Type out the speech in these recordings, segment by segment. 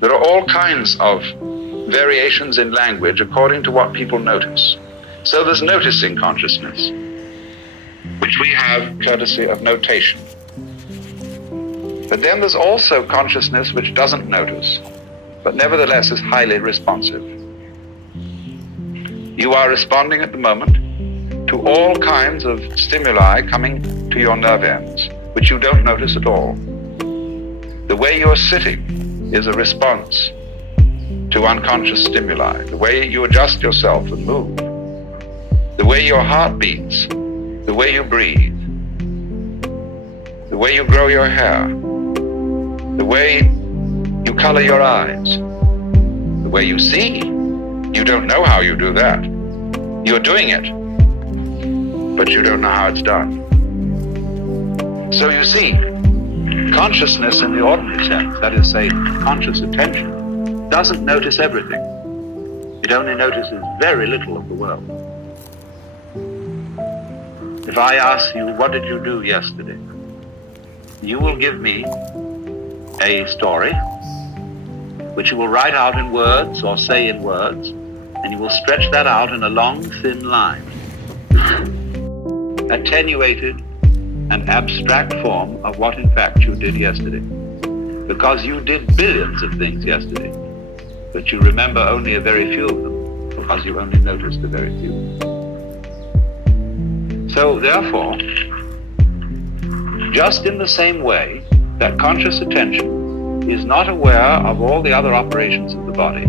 There are all kinds of variations in language according to what people notice. So there's noticing consciousness, which we have courtesy of notation. But then there's also consciousness which doesn't notice, but nevertheless is highly responsive. You are responding at the moment to all kinds of stimuli coming to your nerve ends, which you don't notice at all. The way you're sitting is a response to unconscious stimuli. The way you adjust yourself and move, the way your heart beats, the way you breathe, the way you grow your hair, the way you color your eyes, the way you see. You don't know how you do that. You're doing it, but you don't know how it's done. So you see, consciousness in the ordinary sense, that is, say, conscious attention, doesn't notice everything. It only notices very little of the world. If I ask you, what did you do yesterday? You will give me a story, which you will write out in words or say in words, and you will stretch that out in a long, thin line. Attenuated and abstract form of what in fact you did yesterday. Because you did billions of things yesterday, but you remember only a very few of them, because you only noticed a very few. So therefore, just in the same way that conscious attention is not aware of all the other operations of the body,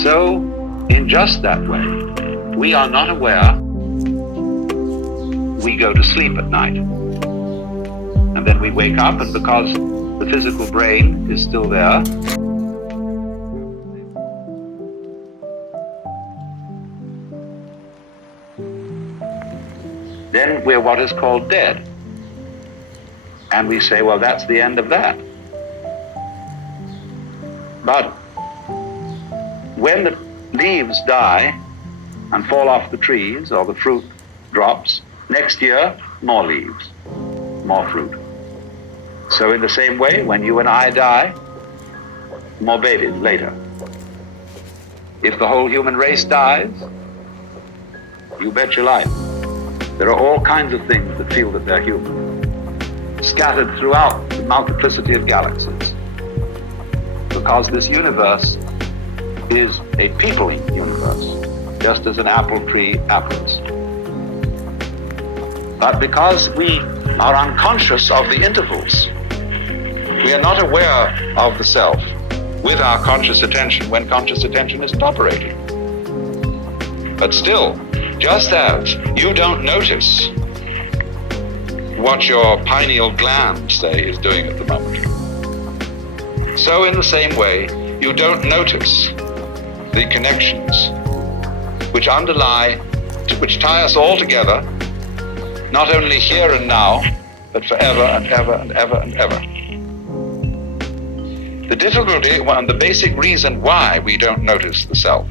so in just that way, we are not aware. We go to sleep at night, and then we wake up, and because the physical brain is still there, then we're what is called dead. And we say, well, that's the end of that. But when the leaves die and fall off the trees, or the fruit drops, next year, more leaves, more fruit. So in the same way, when you and I die, more babies later. If the whole human race dies, you bet your life. There are all kinds of things that feel that they're human, scattered throughout the multiplicity of galaxies. Because this universe is a peopling universe, just as an apple tree apples. But because we are unconscious of the intervals, we are not aware of the self with our conscious attention when conscious attention isn't operating. But still, just as you don't notice what your pineal gland, say, is doing at the moment, so in the same way, you don't notice the connections which underlie, which tie us all together, not only here and now, but forever and ever and ever and ever. The difficulty and the basic reason why we don't notice the self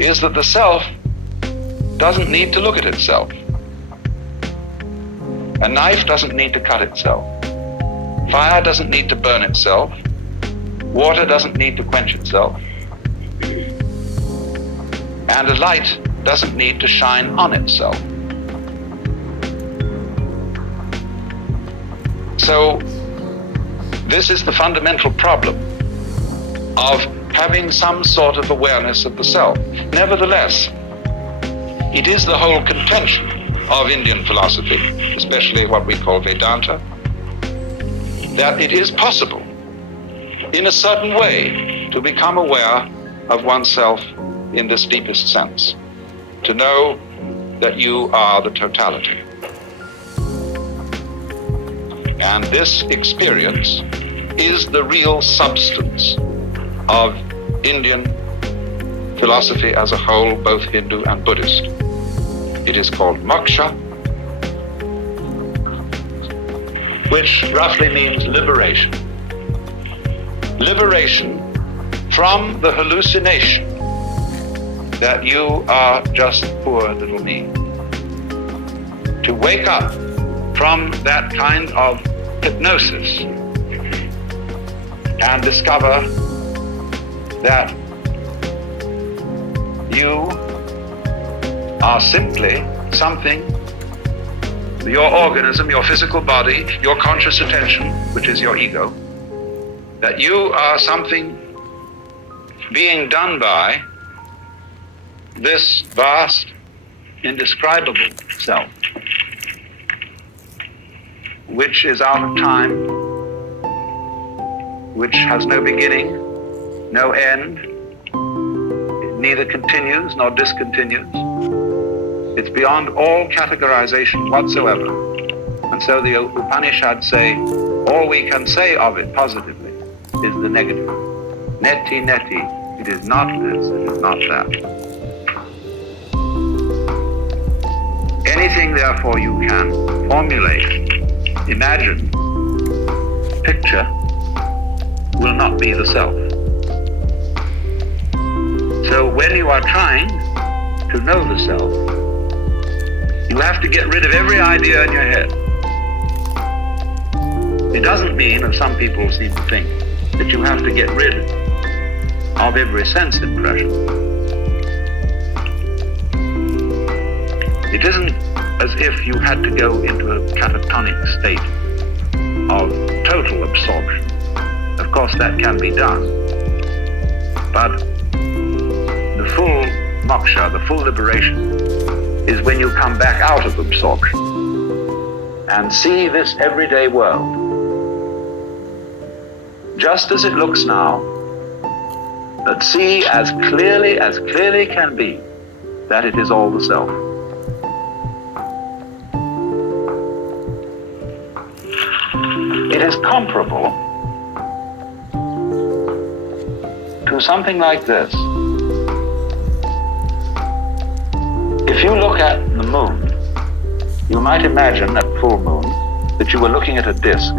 is that the self doesn't need to look at itself. A knife doesn't need to cut itself. Fire doesn't need to burn itself. Water doesn't need to quench itself. And a light doesn't need to shine on itself. So this is the fundamental problem of having some sort of awareness of the self. Nevertheless, it is the whole contention of Indian philosophy, especially what we call Vedanta, that it is possible, in a certain way, to become aware of oneself in this deepest sense, to know that you are the totality. And this experience is the real substance of Indian philosophy as a whole, both Hindu and Buddhist. It is called moksha, which roughly means liberation. Liberation from the hallucination that you are just poor little me. To wake up from that kind of hypnosis and discover that you are simply something, your organism, your physical body, your conscious attention, which is your ego, that you are something being done by this vast, indescribable self, which is out of time, which has no beginning, no end, it neither continues nor discontinues. It's beyond all categorization whatsoever. And so the Upanishads say, all we can say of it positively is the negative. Neti, neti, it is not this, it is not that. Anything, therefore, you can formulate, imagine, picture, will not be the self. So when you are trying to know the self, you have to get rid of every idea in your head. It doesn't mean, as some people seem to think, that you have to get rid of every sense impression. It isn't as if you had to go into a catatonic state of total absorption. Of course, that can be done. But the full moksha, the full liberation, is when you come back out of absorption and see this everyday world just as it looks now, but see as clearly can be that it is all the self. It is comparable to something like this. If you look at the moon, you might imagine at full moon that you were looking at a disk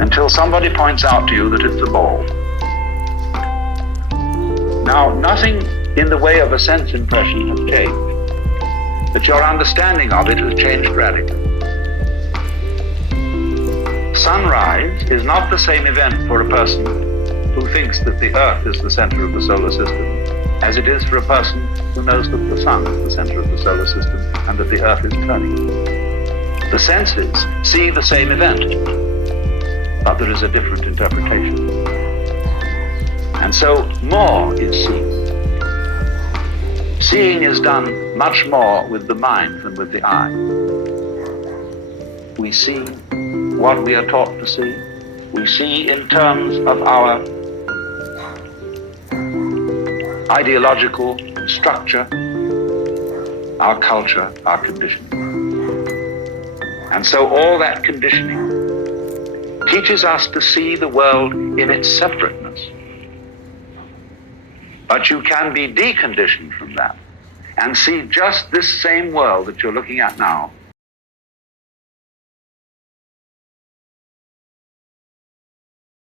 until somebody points out to you that it's a ball. Now, nothing in the way of a sense impression has changed, but your understanding of it has changed radically. Sunrise is not the same event for a person who thinks that the Earth is the center of the solar system as it is for a person who knows that the sun is the center of the solar system and that the Earth is turning. The senses see the same event, but there is a different interpretation. And so more is seen. Seeing is done much more with the mind than with the eye. We see what we are taught to see. We see in terms of our ideological structure, our culture, our conditioning. And so all that conditioning teaches us to see the world in its separateness. But you can be deconditioned from that and see just this same world that you're looking at now